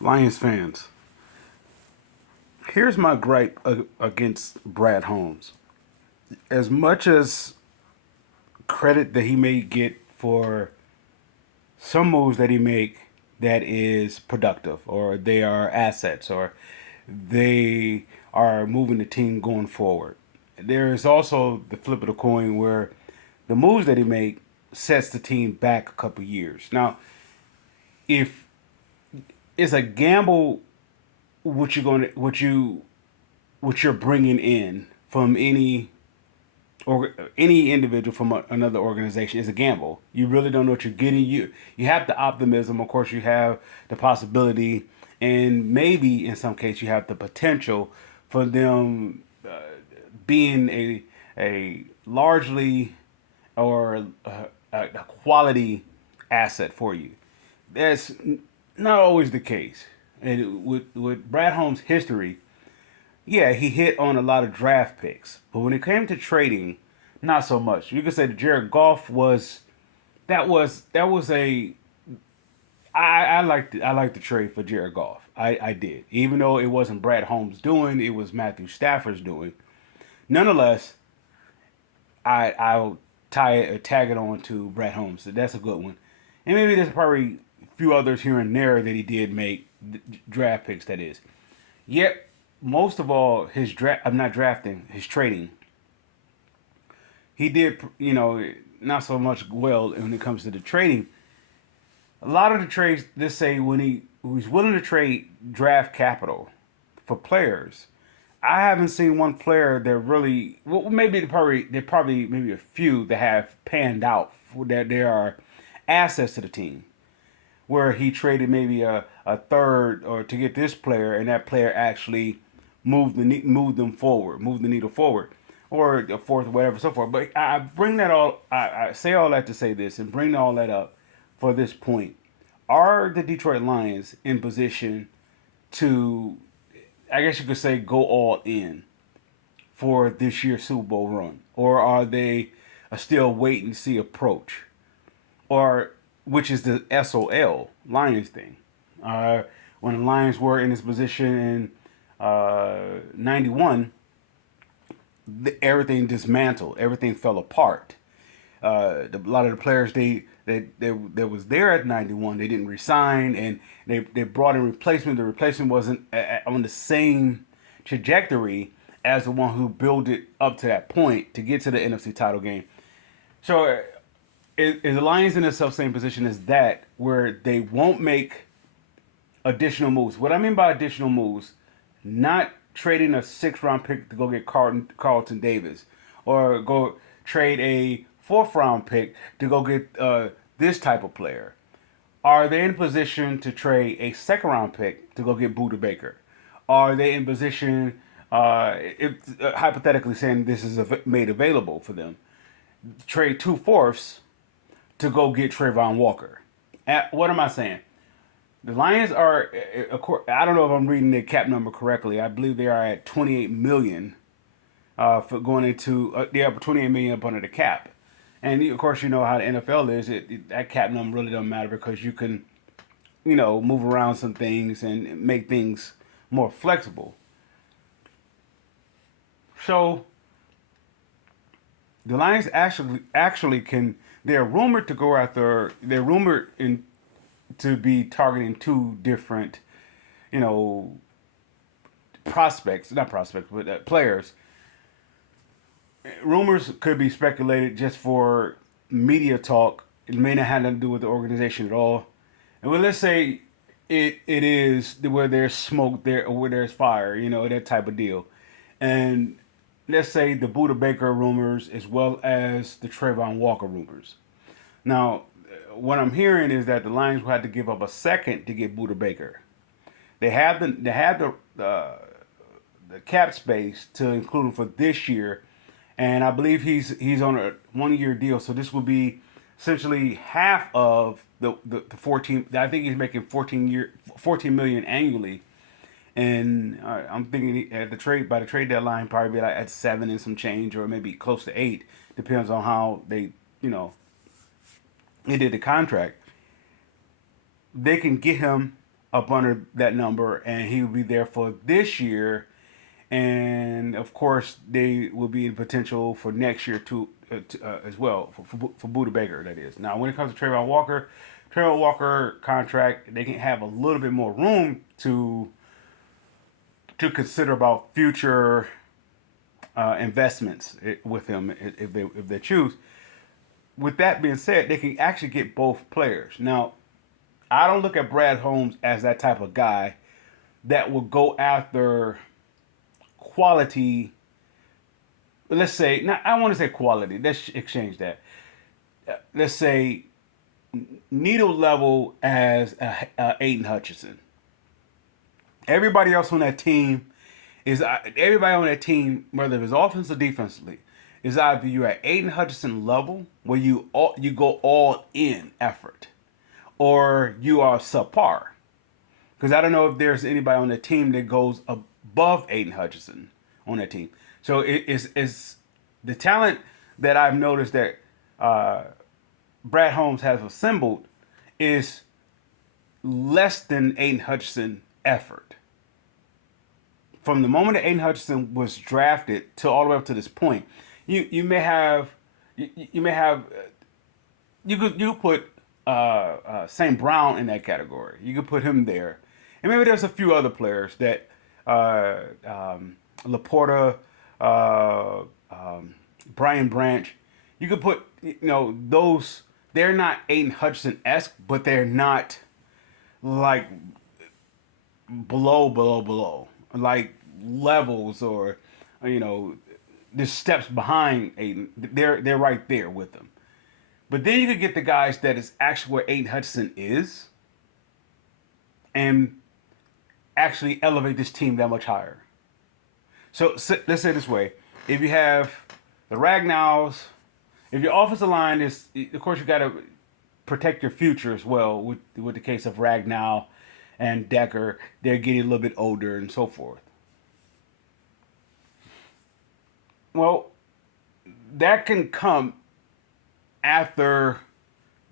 Lions fans, here's my gripe against Brad Holmes. As much as credit that he may get for some moves that he make that is productive, or they are assets, or they are moving the team going forward. There is also the flip of the coin where the moves that he make sets the team back a couple years. Now, if it's a gamble, what you're bringing in from any individual from another organization is a gamble. You really don't know what you're getting. You have the optimism, of course. You have the possibility, and maybe in some case you have the potential for them being a largely or a quality asset for you. That's not always the case. And with Brad Holmes' history, yeah, he hit on a lot of draft picks, but when it came to trading, not so much. You could say that Jared Goff was that was a I liked the trade for Jared Goff. I did, even though it wasn't Brad Holmes doing, it was Matthew Stafford's doing. Nonetheless, I'll tag it on to Brad Holmes. So that's a good one, and maybe there's probably a few others here and there that he did make draft picks. That is, yet most of all his draft. I'm not drafting his trading. He did, not so much well when it comes to the trading. A lot of the trades, let's say when he was willing to trade draft capital for players, I haven't seen one player that really. Well, maybe probably maybe a few that have panned out that there are assets to the team. Where he traded maybe a third or to get this player, and that player actually moved them forward, moved the needle forward, or a fourth, or whatever, so forth. But I bring that all. I say all that to say this, and bring all that up for this point. Are the Detroit Lions in position to, I guess you could say, go all in for this year's Super Bowl run, or are they still wait and see approach, or which is the SOL Lions thing? When the Lions were in this position in '91, everything dismantled, everything fell apart. A lot of the players they was there at '91, they didn't resign, and they brought in replacement. The replacement wasn't on the same trajectory as the one who built it up to that point to get to the NFC title game. So is the Lions in the self same position as that, where they won't make additional moves? What I mean by additional moves, not trading a 6th round pick to go get Carlton Davis, or go trade a 4th round pick to go get this type of player. Are they in position to trade a 2nd round pick to go get Buda Baker? Are they in position, if hypothetically saying this is made available for them, trade 2/4 to go get Trayvon Walker? What am I saying? The Lions are, I don't know if I'm reading their cap number correctly. I believe they are at 28 million for going into they have 28 million up under the cap. And of course, you know how the NFL is. That cap number really doesn't matter because you can, move around some things and make things more flexible. So the Lions actually can. They're rumored to go after. They're rumored to be targeting two different, you know, prospects, not prospects, but players. Rumors could be speculated just for media talk. It may not have nothing to do with the organization at all. And well, let's say it is where there's smoke there, or where there's fire, that type of deal. And let's say the Buda Baker rumors as well as the Trayvon Walker rumors. Now, what I'm hearing is that the Lions will have to give up a second to get Buda Baker. They have the cap space to include him for this year, and I believe he's on a 1 year deal. So this will be essentially half of the 14. I think he's making 14 million annually, and I'm thinking at the trade by the trade deadline probably be like at 7 and some change, or maybe close to 8. Depends on how you know they did the contract. They can get him up under that number, and he will be there for this year. And of course, they will be in potential for next year too, as well for Buda Baker. That is. Now, when it comes to Trayvon Walker contract, they can have a little bit more room to consider about future investments with him if they choose. With that being said, they can actually get both players. Now, I don't look at Brad Holmes as that type of guy that will go after quality. Let's say, not, I want to say quality. Let's exchange that. Let's say needle level as Aiden Hutchinson. Everybody on that team, whether it's offense or defensively, is either you're at Aiden Hutchinson level where you go all in effort, or you are subpar. Because I don't know if there's anybody on the team that goes above Aiden Hutchinson on that team. So it's the talent that I've noticed that Brad Holmes has assembled is less than Aiden Hutchinson effort. From the moment that Aiden Hutchinson was drafted to all the way up to this point, you could put St. Brown in that category. You could put him there, and maybe there's a few other players that Laporta, Brian Branch. You could put those. They're not Aiden Hutchinson-esque, but they're not like below, like levels or the steps behind Aiden. They're right there with them. But then you could get the guys that is actually where Aiden Hutchinson is, and actually elevate this team that much higher. So let's say it this way: if you have the Ragnows, if your offensive line is, of course, you got to protect your future as well. With the case of Ragnow and Decker, they're getting a little bit older and so forth. Well, that can come after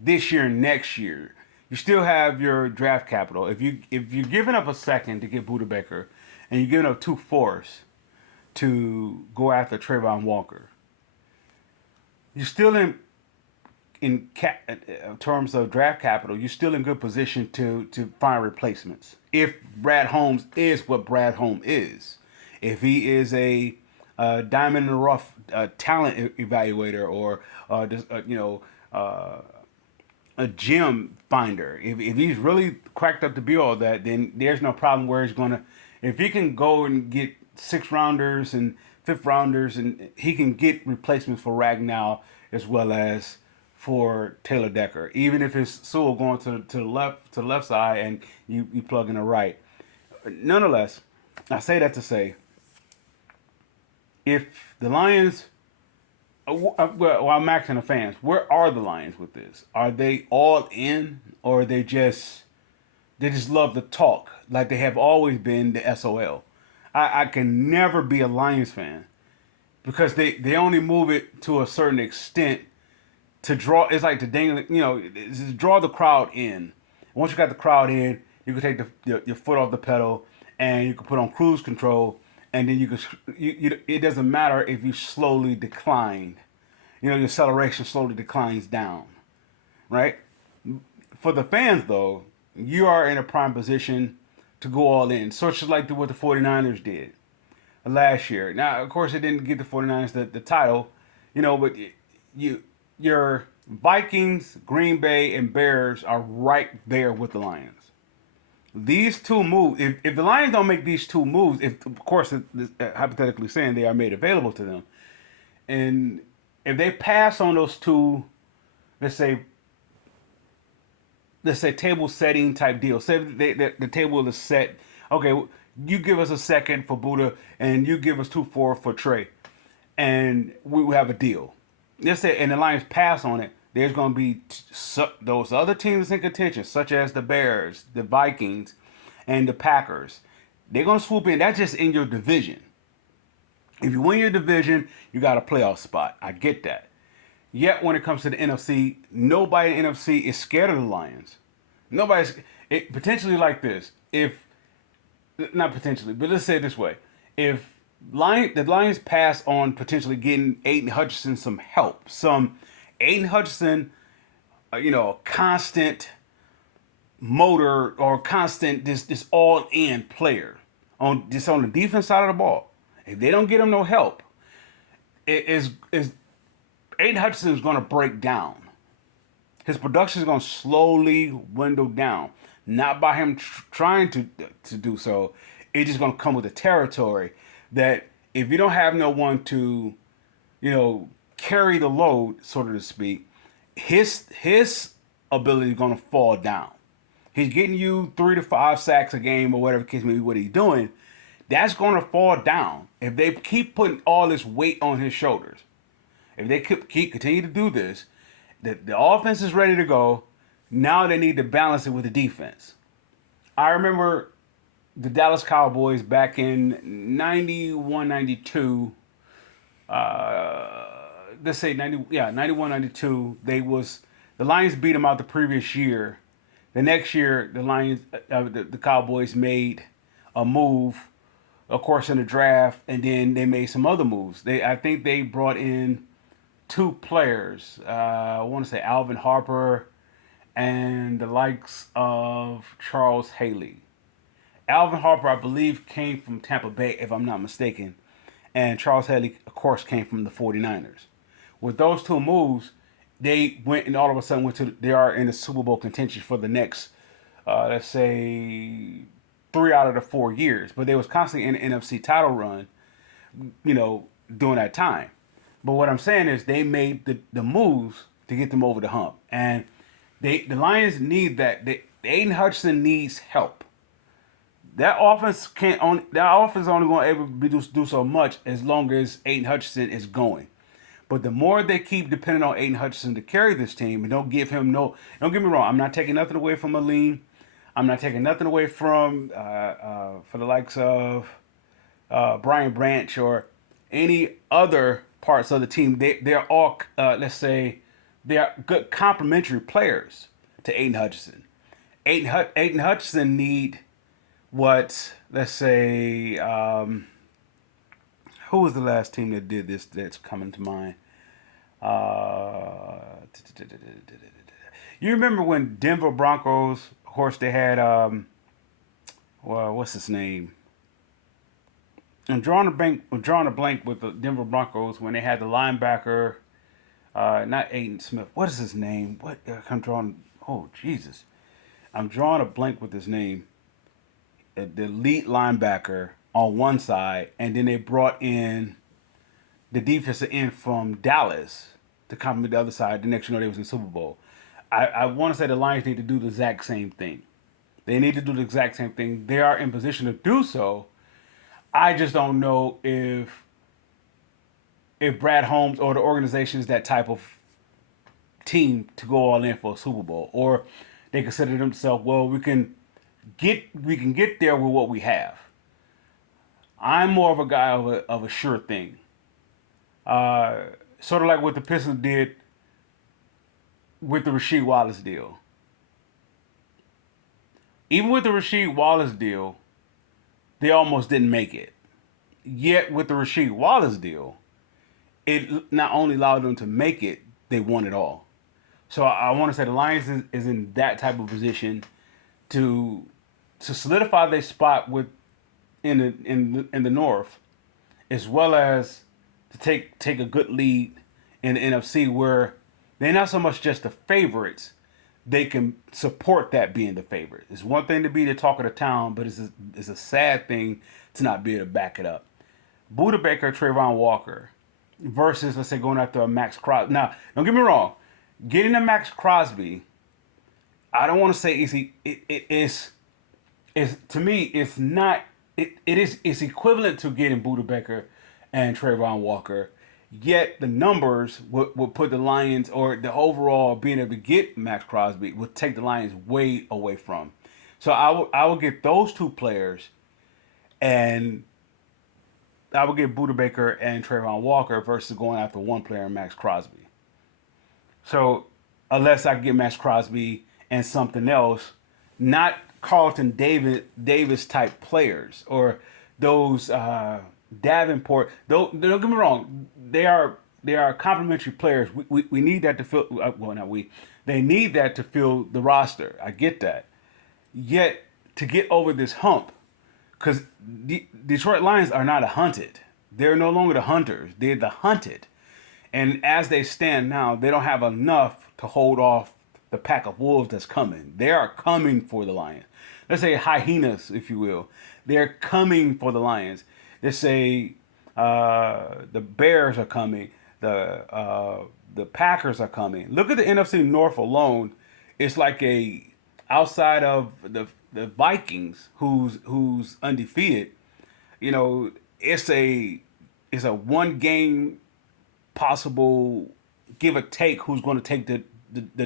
this year and next year. You still have your draft capital. If you're giving up a second to get Buda Baker, and you're giving up 2 fourths to go after Trayvon Walker, you're still in terms of draft capital. You're still in good position to find replacements. If Brad Holmes is what Brad Holmes is, if he is a diamond in the rough talent evaluator, or just, a gem finder. If he's really cracked up to be all that, then there's no problem where he's gonna. If he can go and get 6th rounders and 5th rounders, and he can get replacements for Ragnow as well as for Taylor Decker. Even if it's Sewell going to the left side and you plug in the right. Nonetheless, I say that to say, if the Lions, well, I'm asking the fans, where are the Lions with this? Are they all in, or they just love to talk like they have always been the SOL? I can never be a Lions fan because they only move it to a certain extent to draw. It's like to dangle, just draw the crowd in. Once you got the crowd in, you can take your foot off the pedal and you can put on cruise control. And then it doesn't matter if you slowly decline. Your acceleration slowly declines down, right? For the fans, though, you are in a prime position to go all in, such as like what the 49ers did last year. Now, of course, it didn't get the 49ers the title, but your Vikings, Green Bay, and Bears are right there with the Lions. These 2 moves, if the Lions don't make these 2 moves, if of course, hypothetically saying they are made available to them, and if they pass on those 2, let's say table setting type deal, say the table is set, okay, you give us a second for Buda, and you give us 2 for Trey, and we will have a deal. Let's say, and the Lions pass on it. There's going to be those other teams in contention, such as the Bears, the Vikings, and the Packers. They're going to swoop in. That's just in your division. If you win your division, you got a playoff spot. I get that. Yet when it comes to the NFC, nobody in the NFC is scared of the Lions. it potentially like this. If not potentially, but let's say it this way: if the Lions pass on potentially getting Aiden Hutchinson some help, some Aiden Hutchinson, constant motor or constant this all in player on the defense side of the ball. If they don't get him no help, it is Aiden Hutchinson is going to break down. His production is going to slowly dwindle down. Not by him trying to do so. It's just going to come with the territory that if you don't have no one to, carry the load, so to speak, his ability is going to fall down. He's getting you 3 to 5 sacks a game or whatever case may be what he's doing. That's going to fall down if they keep putting all this weight on his shoulders. If they continue to do this, the offense is ready to go. Now they need to balance it with the defense. I remember the Dallas Cowboys back in 91, 92. Let's say 91, 92. The Lions beat them out the previous year. The next year, the Cowboys made a move, of course, in the draft, and then they made some other moves. I think they brought in 2 players. I want to say Alvin Harper and the likes of Charles Haley. Alvin Harper, I believe, came from Tampa Bay, if I'm not mistaken. And Charles Haley, of course, came from the 49ers. With those 2 moves, they went and all of a sudden they are in the Super Bowl contention for the next, let's say, 3 out of the 4 years. But they was constantly in the NFC title run, during that time. But what I'm saying is they made the moves to get them over the hump. And the Lions need that. Aiden Hutchinson needs help. That offense is only going to able to do so much as long as Aiden Hutchinson is going. But the more they keep depending on Aiden Hutchinson to carry this team and don't give him don't get me wrong, I'm not taking nothing away from Aline. I'm not taking nothing away from for the likes of Brian Branch or any other parts of the team. They're all let's say they are good complementary players to Aiden Hutchinson. Aiden Hutchinson need what, let's say, who was the last team that did this that's coming to mind? You remember when Denver Broncos, of course, they had, what's his name? I'm drawing a blank with the Denver Broncos when they had the linebacker, not Aiden Smith. What is his name? Oh, Jesus. I'm drawing a blank with his name. The elite linebacker on one side, and then they brought in the defensive end from Dallas to complement the other side. The next they was in the Super Bowl. I want to say the Lions need to do the exact same thing. They need to do the exact same thing. They are in position to do so. I just don't know if Brad Holmes or the organization is that type of team to go all in for a Super Bowl, or they consider themselves, well, we can get there with what we have. I'm more of a guy of a sure thing. Sort of like what the Pistons did with the Rasheed Wallace deal. Even with the Rasheed Wallace deal, they almost didn't make it. Yet with the Rasheed Wallace deal, it not only allowed them to make it, they won it all. So I want to say the Lions is in that type of position to solidify their spot in the North, as well as to take a good lead in the NFC, where they're not so much just the favorites. They can support that being the favorite. It's one thing to be the talk of the town, but it's a sad thing to not be able to back it up. Buda Baker, Trayvon Walker versus, let's say, going after a Max Crosby. Now, don't get me wrong. Getting a Max Crosby, I don't want to say it is to me, it's not, it's equivalent to getting Buda Baker and Trayvon Walker. Yet the numbers would put the Lions, or the overall being able to get Max Crosby, would take the Lions way away from. So I would get those 2 players, and I would get Buda Baker and Trayvon Walker versus going after one player, Max Crosby. So unless I get Max Crosby and something else, not Carlton Davis type players or those Davenport. Don't get me wrong, they are complementary players. We need that to fill. Well, not we. They need that to fill the roster. I get that. Yet to get over this hump, because Detroit Lions are not a hunted. They're no longer the hunters. They're the hunted. And as they stand now, they don't have enough to hold off the pack of wolves that's coming. They are coming for the Lions. Let's say hyenas, if you will. They're coming for the Lions. Let's say the Bears are coming. The Packers are coming. Look at the NFC North alone. It's like a outside of the Vikings, who's undefeated. You know, it's a one game possible give or take who's going to take the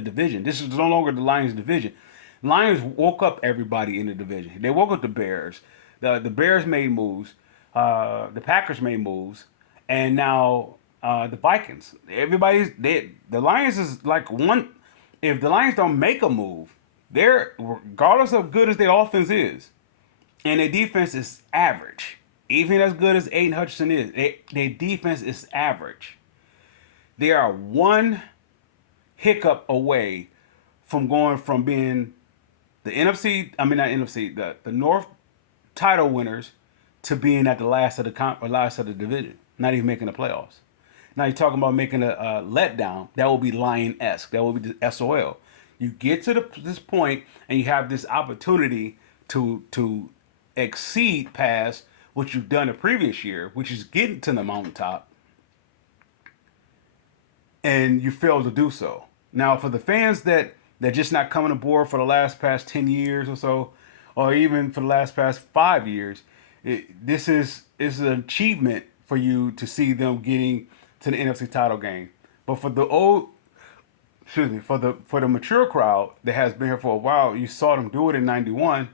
division. This is no longer the Lions division. Lions woke up everybody in the division. They woke up the Bears. The Bears made moves. The Packers made moves, and now the Vikings. The Lions is like one. If the Lions don't make a move, they're regardless of good as their offense is, and their defense is average. Even as good as Aiden Hutchinson is, their defense is average. They are one hiccup away from going from being the NFC, I mean not NFC, the North title winners to being at the last of or last of the division, not even making the playoffs. Now you're talking about making a letdown. That will be Lion-esque. That will be the SOL. You get to this point and you have this opportunity to exceed past what you've done the previous year, which is getting to the mountaintop, and you fail to do so. Now, for the fans that just not coming aboard for the last past 10 years or so, or even for the last past 5 years, this is an achievement for you to see them getting to the NFC title game. But for the for the mature crowd that has been here for a while, you saw them do it in '91,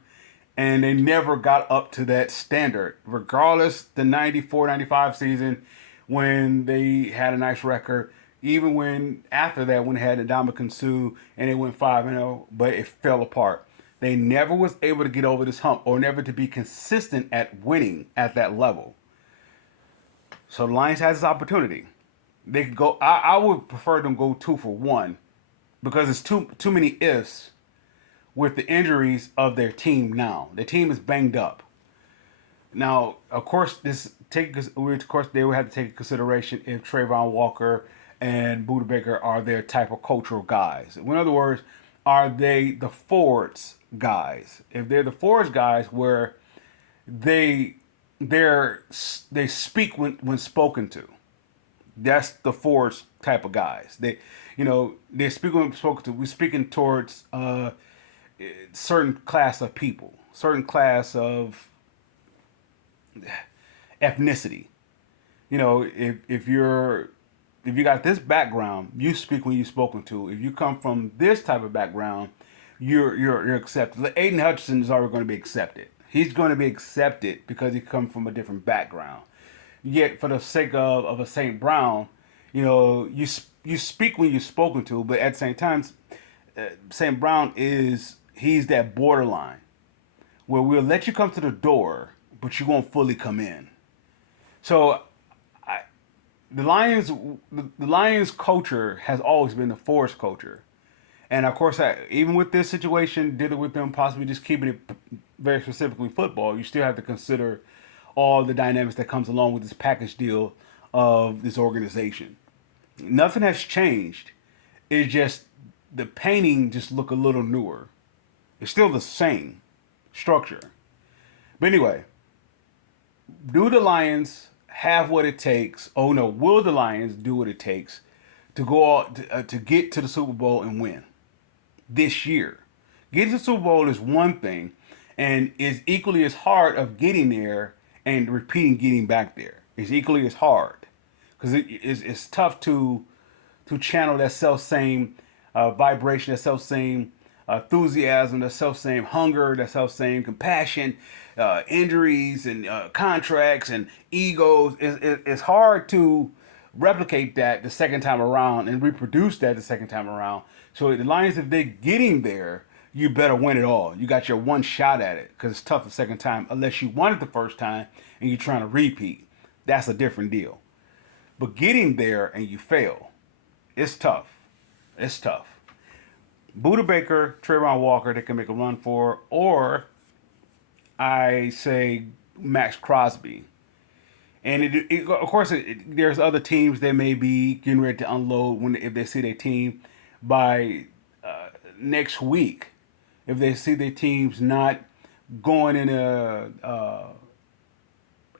and they never got up to that standard. Regardless, the '94-'95 season when they had a nice record, even when after that when they had Ndamukong Suh and they went 5-0, but it fell apart. They never was able to get over this hump or never to be consistent at winning at that level. So the Lions has this opportunity. They could go. I would prefer them go 2-for-1 because it's too many ifs with the injuries of their team now. Their team is banged up. Now, of course, they would have to take into consideration if Trayvon Walker and Buda Baker are their type of cultural guys. In other words, are they the forwards guys? If they're the forwards guys, where they they speak when spoken to, that's the forwards type of guys. They speak when spoken to. We're speaking towards certain class of people, certain class of ethnicity. If you got this background, you speak when you're spoken to. If you come from this type of background, you're accepted. Aiden Hutchinson is already going to be accepted. He's going to be accepted because he comes from a different background. Yet, for the sake of a St. Brown, you speak when you're spoken to, but at the same time, St. Brown he's that borderline where we'll let you come to the door, but you won't fully come in. So the Lions culture has always been the force culture, and of course, even with this situation, dealing with them possibly just keeping it very specifically football, you still have to consider all the dynamics that comes along with this package deal of this organization. Nothing has changed. It's just the painting just look a little newer. It's still the same structure, but anyway, do the Lions have what it takes? Oh no, will the Lions do what it takes to go out to get to the Super Bowl and win this year? Getting to the Super Bowl is one thing, and is equally as hard of getting there and repeating getting back there. It's equally as hard because it's tough to channel that self same vibration, that self same enthusiasm, that self same hunger, that self same compassion, injuries and contracts and egos. It's hard to replicate that the second time around and reproduce that the second time around. So the Lions, if they're getting there, you better win it all. You got your one shot at it because it's tough the second time unless you won it the first time and you're trying to repeat. That's a different deal. But getting there and you fail, it's tough. It's tough. Buda Baker, Trayvon Walker, they can make a run for, or I say Max Crosby. And of course, there's other teams that may be getting ready to unload when if they see their team by next week. If they see their teams not going in the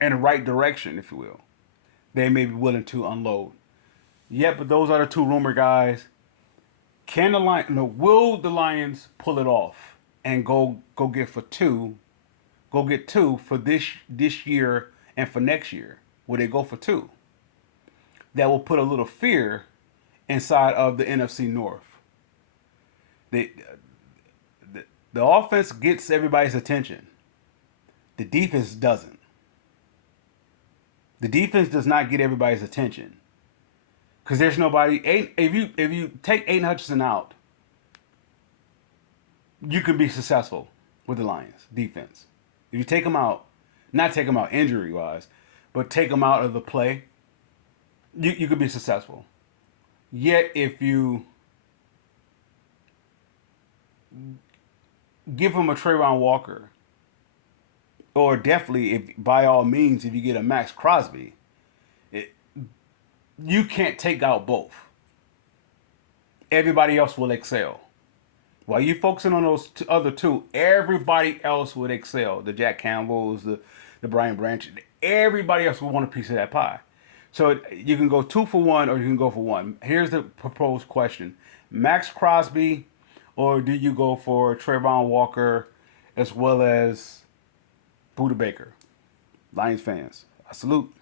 right direction, if you will, they may be willing to unload. Yeah, but those are the two rumor guys. Can the Lions? No, will the Lions pull it off and go get for two? Go get two for this year and for next year. Will they go for two? That will put a little fear inside of the NFC North. The the offense gets everybody's attention. The defense doesn't. The defense does not get everybody's attention because there's nobody. If you take Aiden Hutchinson out, you can be successful with the Lions defense. If you take him out, not take him out injury wise, but take him out of the play, you could be successful. Yet if you give him a Trayvon Walker, or definitely if by all means if you get a Max Crosby, you can't take out both. Everybody else will excel. While you focusing on those other two, everybody else would excel. The Jack Campbells, the Brian Branch, everybody else will want a piece of that pie. So you can go 2 for 1 or you can go for 1. Here's the proposed question. Max Crosby, or do you go for Trayvon Walker as well as Buda Baker? Lions fans, I salute.